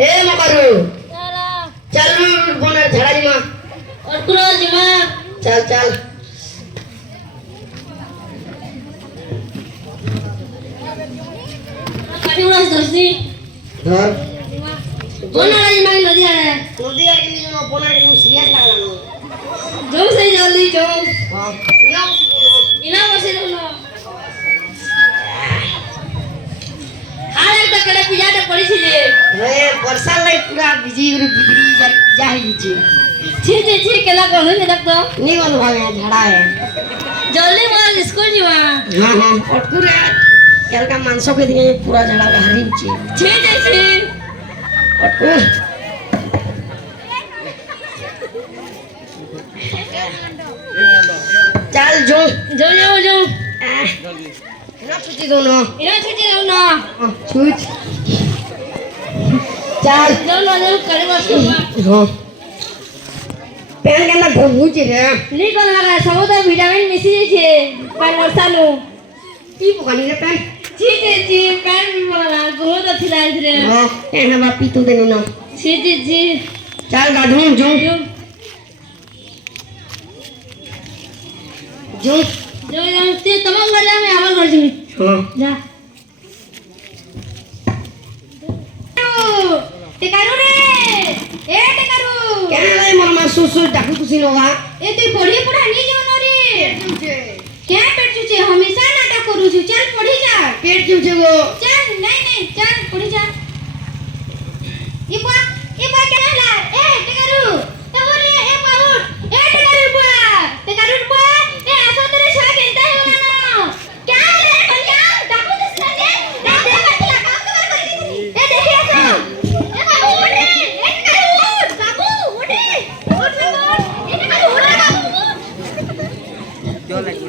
ए मकरू चल बोनर झड़ा जिमा और कुरो जिमा चल चल काटी उड़ास धरसी धर बोनर जिमा नदी आ जिमा बोनर जिमा सीरियस लागलानो जो से जल्दी जो हां इना बसे दोनो हाल एक कड़े पिजाटे पड़ी छी जे रे वर्षा लाई पूरा बिजी बिगड़ी जाही छी छी केला कहू जे देख तो नी गल भागे झड़ा है जल्दी बोल स्कूल जीवा हां हां और पूरा केल का मांसो के दिए पूरा झड़ा बाहरी छी और चल जो जो जो जो इना छुट्टी दो ना छूट चल जो ना जो करे बस हां पेन के ना घुमू छी रे नी कोन लगा सब तो विटामिन मिसी छे काल वर्षानु की पकनी रे पेन जी पेन भी वाला बहुत अच्छी लाग रे हां एना बापी तू देनु ना जी चल गाधू जो जो ते तमाम घर जा मैं आवर घर जी हां जा ते करू रे ए ते करू केन लाई मोर मा सुसु डाकू कुसी नोगा ए तू पढ़ी पढ़ा नी जो न रे क्या पेट छुचे हमेशा नाटक करू छु चल पढ़ी जा पेट छुचे गो चल नहीं चल पढ़ी जा ई बा केन ला ए ते करू ते बोले ए पाउट ए ते करू बुआ ते करू बुआ ए आसो तेरे छा केनता है ना क्या रे कन्या डाकू दिस ना दे दे बैठला काम तो कर ए देखिए आसो ए बाबू उठ रे ए करू बाबू उठ रे उठ रे ए करू उठ रे बाबू क्यों लगी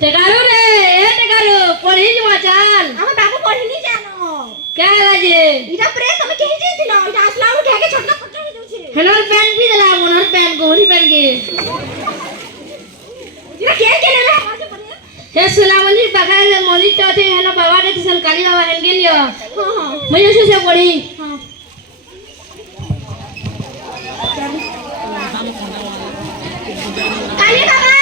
ते करू रे ए ते करू पढ़ी जुआ चल हम बाबू पढ़ी नहीं जानो क्या लाजे इटा प्रेस हम कहि जे दिलो इटा असला उठा के छोटा पट्टा दे छे हेलो पेन भी दला ओनर पेन गोली पेन के इटा के लेला हे सुनावली बगाल मोली तो थे हेलो बाबा रे किसन काली बाबा हन गेलियो हां मैं से पढ़ी हां काली बाबा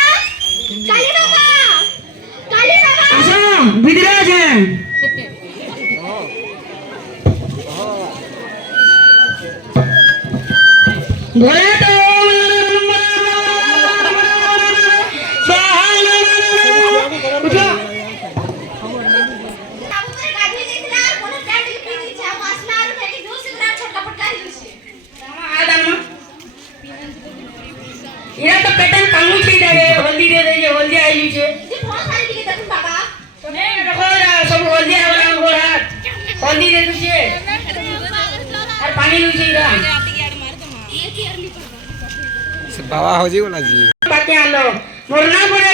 अच्छा विद्राज है बोले तो उठो इना तो पेटन कामू छी देवे हल्दी दे दे हल्दी आई छे जी बहुत सारी दिखे देखो बाबा ने देखो सब हल्दी वाला गोरा हल्दी दे छे और पानी लू छी रा से बाबा हो जी वाला जी बाते आलो मरना पड़े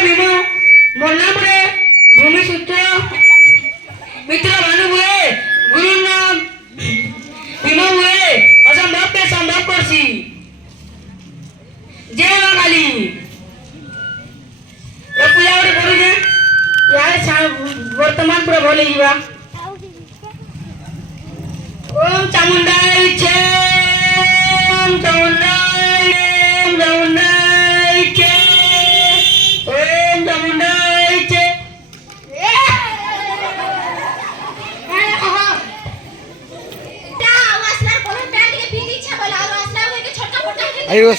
भूमि सूत्र मित्र भानु हुए गुरु नाम भीम हुए असंभव पे संभव करसी जय मां काली ये पूजा और करू जे यार वर्तमान पूरा बोले जीवा ओम चामुंडाई छे ओम चामुंडाई छे ओम चामुंडाई छे आयुष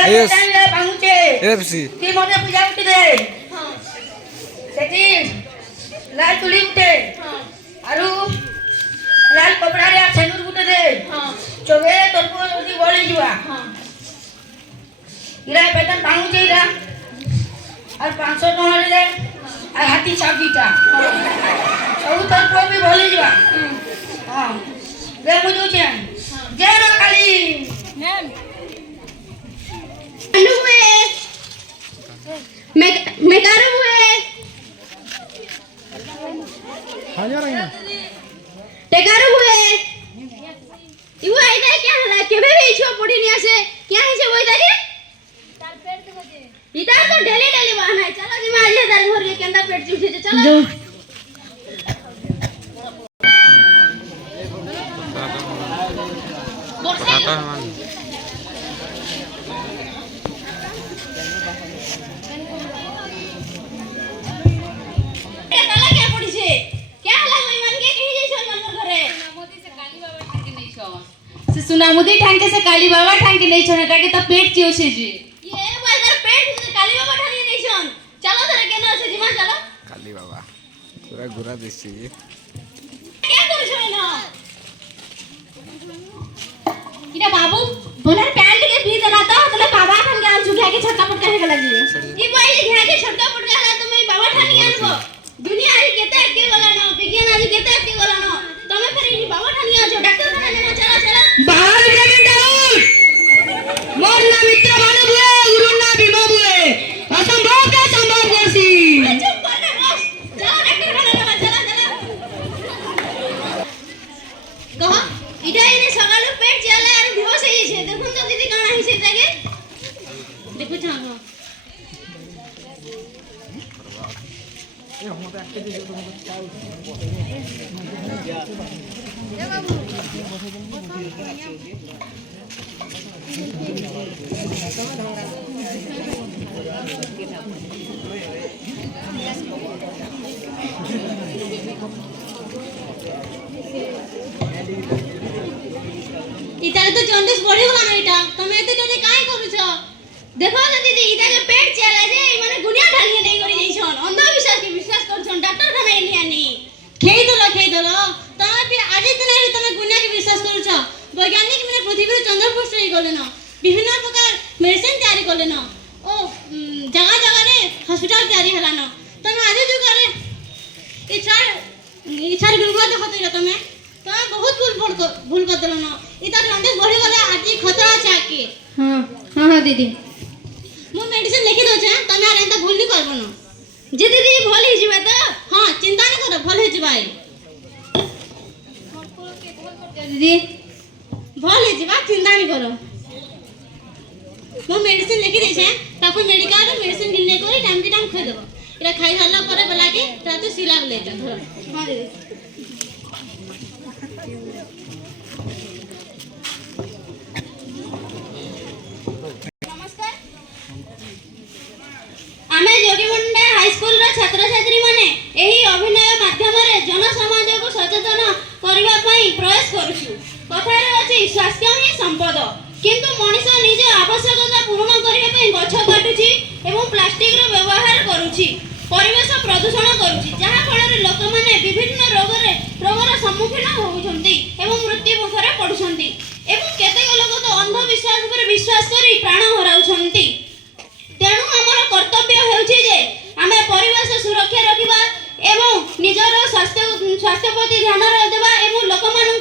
आयुष भांगुचे एफसी की मोने पूजा उठी दे हां सेठी लाल तुली उठे हां आरु लाल कपड़ा रे सेनुर उठे दे हां चोगे तोरपो जल्दी बोली जुआ हां इरा पेटन भांगुचे इरा और 500 टका रे दे और हाथी छापीटा हां सब तोरपो भी बोली जुआ हां रे मुजो छे जय मां काली मैम मैं करू है हां जा रही हैं ते करू है इउ आइदा क्या हला केबे भी छो पड़ी नहीं आसे क्या है से होई दागे तार पेट तो होजे इधर तो डेली बहाना है चलो जी मैं आज तार घर के केंदा पेट चुसे चलो ना मुदी ठांके से काली बाबा ठांके नहीं छोड़ता के तो पेट चियो से जी ये भाई तर पेट से काली बाबा ठानी नहीं छन चलो धरे केना से जिमा चलो काली बाबा पूरा गुरा दिसছি क्या करू छो ना इना बाबू बोलर पैंट के भी देना तो तले बाबा ठांके आन जुठा के छक्का पटका हे गला जी ई भाई घे के छोटा पटका है तुम बाबा ठानी आनबो दुनिया आज केते के गला न विज्ञान आज केते के गला न तमे फिर ई बाबा ठानी आछो डॉक्टर खाना लेना चला चला बाहर निकल डाउन मोर ना मित्र माने बुए गुरु ना भीमा बुए असंभव का संभव करसी चुप कर रे बस चलो डॉक्टर खाना लेना चला चला कहो इटा इने सकाल पेट चला और बेहोश होई छे देखुन तो दीदी काना हिसे जागे देखु छांगो इतारे तो जॉन्डिस बढ़ी गला ना इटा तमे एते जल्दी काई करू छ देखो ना दीदी इता के पेट चला जे माने गुनिया ढालिए नहीं करी जाई छन अंधविश्वास के विश्वास कर छन डॉक्टर खाना नहीं आनी खेई दलो तमे भी आज दिन रे तमे गुनिया के विश्वास करू छ वैज्ञानिक माने पृथ्वी चंद्र पृष्ठ रे गले ना विभिन्न प्रकार मेडिसिन तैयारी करले ना ओ जगह जगह रे हॉस्पिटल तैयारी हला ना तमे आज जो करे इछार गुलगुला देखत रे तमे बहुत भूल कर देलो ना इता जॉन्डिस बढ़ी गले आज खतरा छै आके हां दीदी मु मेडिसिन लिखि दो छै तमे आर एंता भूल नहीं करबो ना जे दीदी भल ही जिबा तो हां चिंता नहीं करो भल ही जिबाई दीदी भल ही जिबा चिंता नहीं करो मु मेडिसिन लिखि दे छै ताको मेडिकल रो मेडिसिन किनने को टाइम के टाइम खै देबो इरा खाई सारला परे बला के रात सिला ले धरो हां दीदी आमे जोगीमुंडा हाई स्कूल रो छात्र छात्री माने एही अभिनय माध्यम रे जन समाज को सचेतन करबा पई प्रयास करूछु कथा रे अछि स्वास्थ्य ही संपद किंतु मनीष निज आवश्यकता पूर्ण करबा पई गछ काटुछि एवं प्लास्टिक रो व्यवहार करूछि परिवेश प्रदूषण करूछि जहा फल रे लोक माने विभिन्न रोगर सम्मुखीन होउछन्ति एवं मृत्यु मुखरे पडुछन्ति एवं केतेक लोक तो अंधविश्वास पर विश्वास करी प्राण हराउछन्ति तेणु आमर कर्तव्य हेउछि जे आमे परिवेश सुरक्षा रखिबा एवं निजर स्वास्थ्य प्रति ध्यान देबा एवं लोकमान